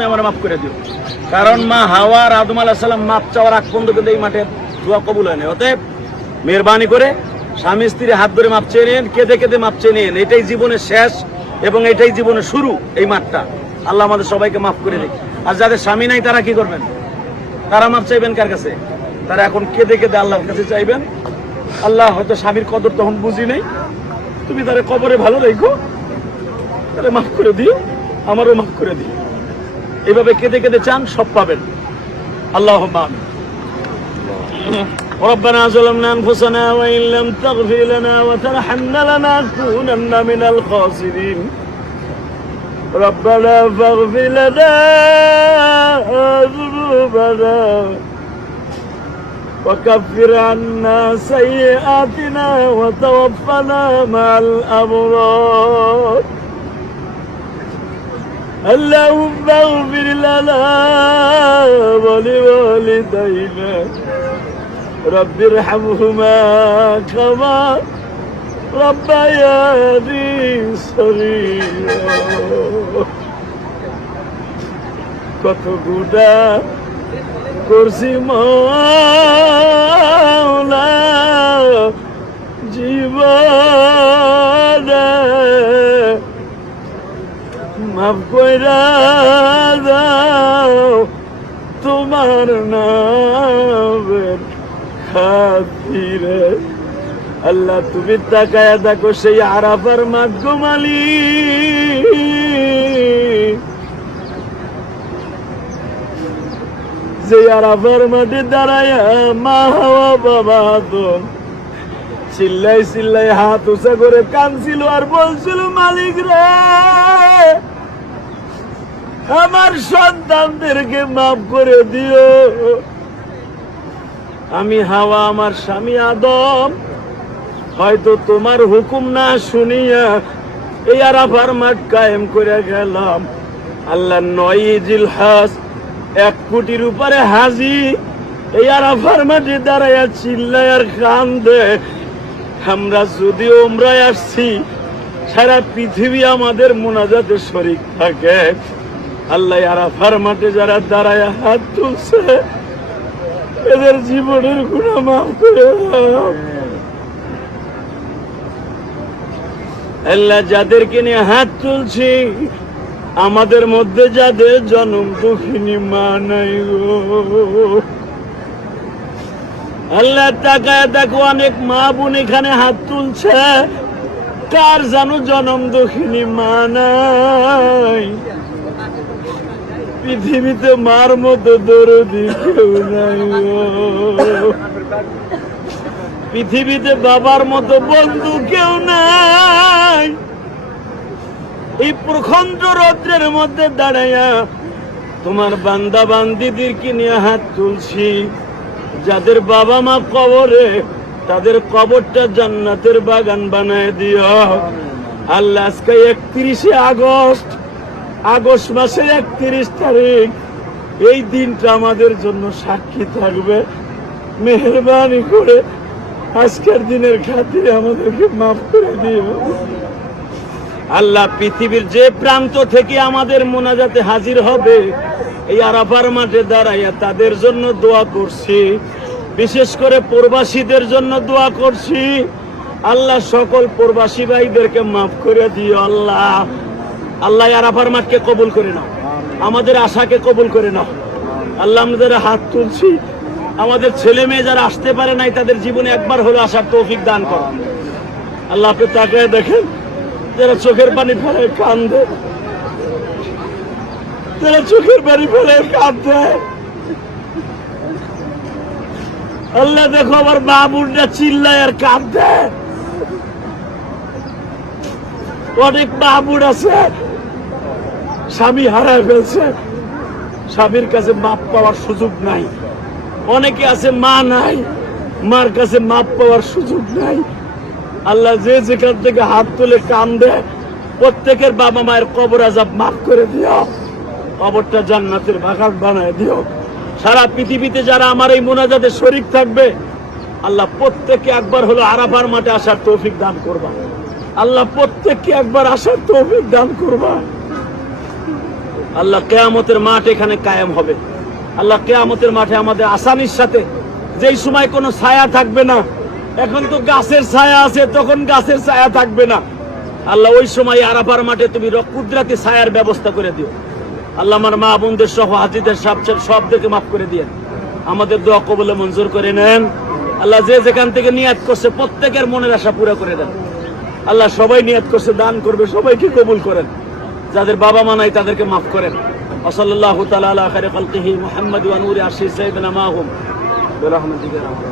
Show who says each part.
Speaker 1: তুমি আমার মাফ করে দিও। কারণ মা হাওয়া আর আদম আলাহ সাল্লাম মাপ চাওয়ার আগ পর্যন্ত কিন্তু এই মাঠে দোয়া কবুল হয় না অতএব মেহরবানি করে স্বামী স্ত্রী হাত ধরে মাপ চেয়ে নিন, কেঁদে কেঁদে মাপ চেয়ে নিন। এটাই জীবনের শেষ এবং এটাই জীবনের শুরু এই মাঠটা। আল্লাহ আমাদের সবাইকে মাফ করে দিক। আর যাদের স্বামী নাই, তারা কি করবেন? তারা মাপ চাইবেন কার কাছে? তারা এখন কেঁদে কেঁদে আল্লাহর কাছে চাইবেন। আল্লাহ হয়তো স্বামীর কদর তখন বুঝি নেই। তুমি তারা কবরে ভালো রেখো। তাহলে মাফ করে দিও। আমারও মাফ করে দিও। এভাবে কেঁদে কেঁদে চান সব পাবেন আল্লাহ আমিন ربنا ظلمنا انفسنا وان لم تغفر لنا وترحمنا لنكونن من الخاسرين ربنا فاغفر لنا ذنوبنا وكفر عنا سيئاتنا وتوفنا مع الابرار اللهم اغفر لنا ولوالدينا رب ارحمهما كما ربياني صغيرا কত গুণা করছি মাওলা জীবনে মাফ কইরা তোমার নামের খাতিরে। আল্লাহ, তুমি তাকায় দেখো সেই আরাফার মাধ্যমালি যে আরাফার মাঠে দাঁড়ায় মা হাওয়া, বাবা আদম চিল্লাই চিল্লাই হাত উঁচা করে কানছিল আর বলছিল, মালিক রে আমার সন্তানদেরকে মাফ করে দিও। আমি হাওয়া আমার স্বামী আদম। হয়তো তোমার হুকুম না শুনিয়া এই আরাফার মাঠ কায়েম করে গেলাম। আল্লাহ নয় জিল হাস এক কোটির উপরে হাজি। এই আরাফার মাঠে দাঁড়াইয়া চিল্লায় আর কান্দে। আমরা যদি ওমরায় আসছি, সারা পৃথিবী আমাদের মোনাজাতে শরিক থাকে। আল্লাহ আরাফার মাঠে যারা দাঁড়ায় হাত তুলছে, এদের জীবনের গুণা মাফ করে। আল্লাহ যাদেরকে নিয়ে হাত তুলছি, আমাদের মধ্যে যাদের জন্ম দুঃখিনী মা নাই গো আল্লাহ তাকায় দেখো, অনেক মা বোন এখানে হাত তুলছে, কার জানো জনম দক্ষিণী মা নাই পৃথিবীতে মার মতো দরদি কেউ নাই পৃথিবীতে বাবার মতো বন্ধু কেউ নাই। এই প্রখণ্ড রৌদ্রের মধ্যে দাঁড়াইয়া তোমার বান্দা বান্দিদেরকে নিয়ে হাত তুলছি? যাদের বাবা মা কবরে, তাদের কবরটা জান্নাতের বাগান বানায় দিও। আল্লাহ আজকে একত্রিশে আগস্ট আগস্ট মাসের একত্রিশ তারিখ, এই দিনটা আমাদের জন্য সাক্ষী থাকবে। মেহরবানি করে আজকের দিনের খাতিরে আমাদেরকে মাফ করে দিও। আল্লাহ পৃথিবীর যে প্রান্ত থেকে আমাদের মোনাজাতে হাজির হবে, এই আরাফার মাঠে দাঁড়াইয়া তাদের জন্য দোয়া করছি। বিশেষ করে প্রবাসীদের জন্য দোয়া করছি। আল্লাহ সকল প্রবাসী ভাইদেরকে মাফ করে দিও, আল্লাহ। আল্লাহ আরাফার মাঠকে কবুল করে নাও। আমাদের আশাকে কবুল করে নাও। আল্লাহ আমাদের হাত তুলছি। আমাদের ছেলে মেয়ে যারা আসতে পারে নাই তাদের জীবনে একবার হলো আসার তৌফিক দান করো। আল্লাহ আপনি তাকায় দেখেন যারা চোখের পানি ফেলে কান্দে যারা চোখের পানি ফেলে কান্দে আল্লাহ দেখো আমার বাবুরটা চিল্লায় আর কান্দে অনেক বাবুর আছে স্বামী হারায় ফেলছে। স্বামীর কাছে মাপ পাওয়ার সুযোগ নাই। অনেকে আছে, মা নাই। মার কাছে মাপ পাওয়ার সুযোগ নাই। আল্লাহ যে যেখান থেকে হাত তুলে কান্দে প্রত্যেকের বাবা মায়ের কবর আজাব মাফ করে দিও। কবরটা জান্নাতের বাগান বানায় দিও। সারা পৃথিবীতে যারা আমার এই মোনাজাতে শরিক থাকবে, আল্লাহ প্রত্যেককে একবার হলো আরাফার মাঠে আসার তৌফিক দান করবা। আল্লাহ প্রত্যেককে একবার আসার তৌফিক দান করবা। আল্লাহ কেয়ামতের মাঠ এখানে কায়েম হবে। আল্লাহ কেয়ামতের মাঠে আমাদের আসানির সাথে যেই সময় কোনো ছায়া থাকবে না, এখন তো গাছের ছায়া আছে, তখন গাছের ছায়া থাকবে না। আল্লাহ ওই সময় আরাফার মাঠে তুমি কুদরাতি ছায়ার ব্যবস্থা করে দিও। আল্লাহ আমার মা বোনদের সহ হাজিদের সব সবদেরকে মাফ করে দিয়ে আমাদের দোয়া কবলে মঞ্জুর করে নেন। আল্লাহ যে যেখান থেকে নিয়াত করছে প্রত্যেকের মনের আশা পুরো করে দেন। আল্লাহ সবাই নিয়াত করছে, দান করবে, সবাইকে কবুল করেন। যাদের বাবা মা নাই তাদেরকে মাফ করেন وصلى الله تعالى على خير خلقه محمد ونور عرشه سيدنا معهم برحمتك يا رب